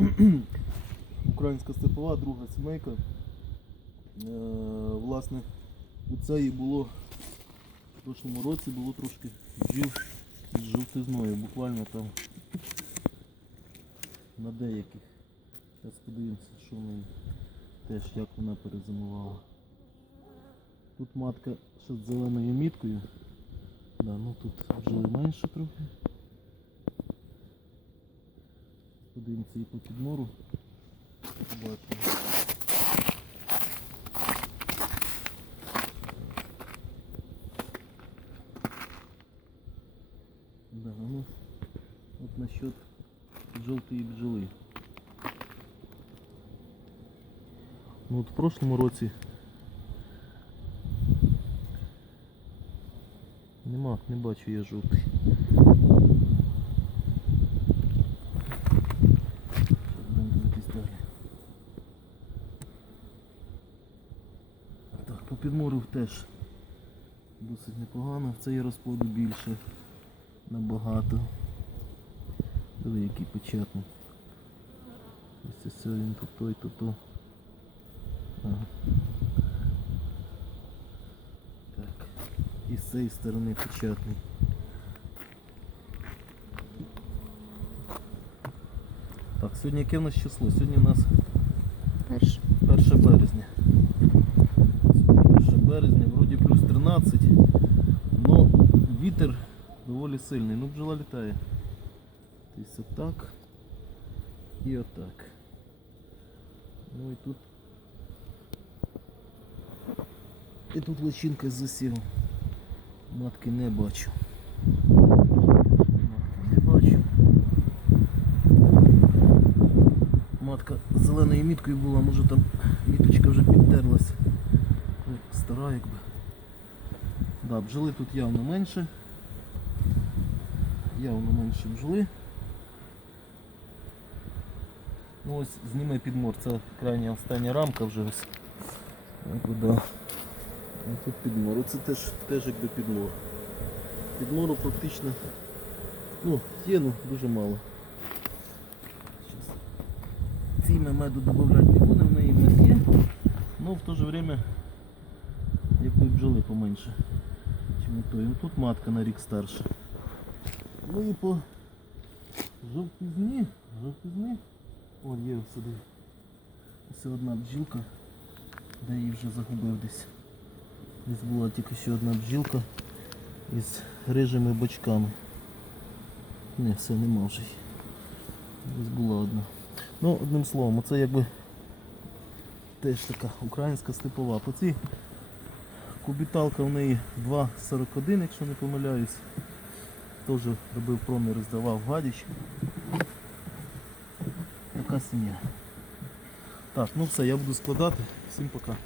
Українська степова, друга сімейка. Е, власне, у цієї було в прошлому році було трошки бджіл з жовтизною, буквально там на деяких. Зараз подивимося, що в неї теж як вона перезимувала. Тут матка ще з зеленою міткою. Да, ну тут бджоли менше трохи. Подивимося і по підмору. Да, ну вот насчет желтої бджоли. Ну от в прошлому році нема, не бачу я жовтий. Щас будемо дивитись далі. Так, по підмору теж досить непогано, в цей розплоду більше набагато. Диви, який печатний. Ось це він то той, то то. Ага. Так. І з цієї сторони печатний. Так, сьогодні яке в нас число? Сьогодні у нас Перш. 1 березня. 15, але вітер доволі сильний, ну бджола літає. Тобто отак і отак. Ну і тут і тут личинка з. Матки не бачу. Матки не бачу. Матка з зеленою міткою була, може там міточка вже підтерлась. Стара якби. Да, бджоли тут явно менше. Явно менше бджоли. Ну ось зніме підмор, це крайня остання рамка вже ось. Да. Ну, тут підмор. Оце теж, теж якби підмор. Підмору практично ну, є, ну дуже мало. Ці ми меду додавати не будемо, в неї мед є, але в то же время якби бджоли поменше. Ну, Тут матка на рік старша. Ну і по жовтизні, жовтизні. О, є сюди. Ось одна бджілка, де її вже загубив десь. Десь була тільки ще одна бджілка із рижими бочками. Не, все, нема вже. Десь була одна. Ну, одним словом, оце якби теж така українська степова. По цій кубіталка в неї 2,41, якщо не помиляюсь. Теж робив промір, здавав гадіч. Така сім'я. Так, ну все, я буду складати. Всім пока.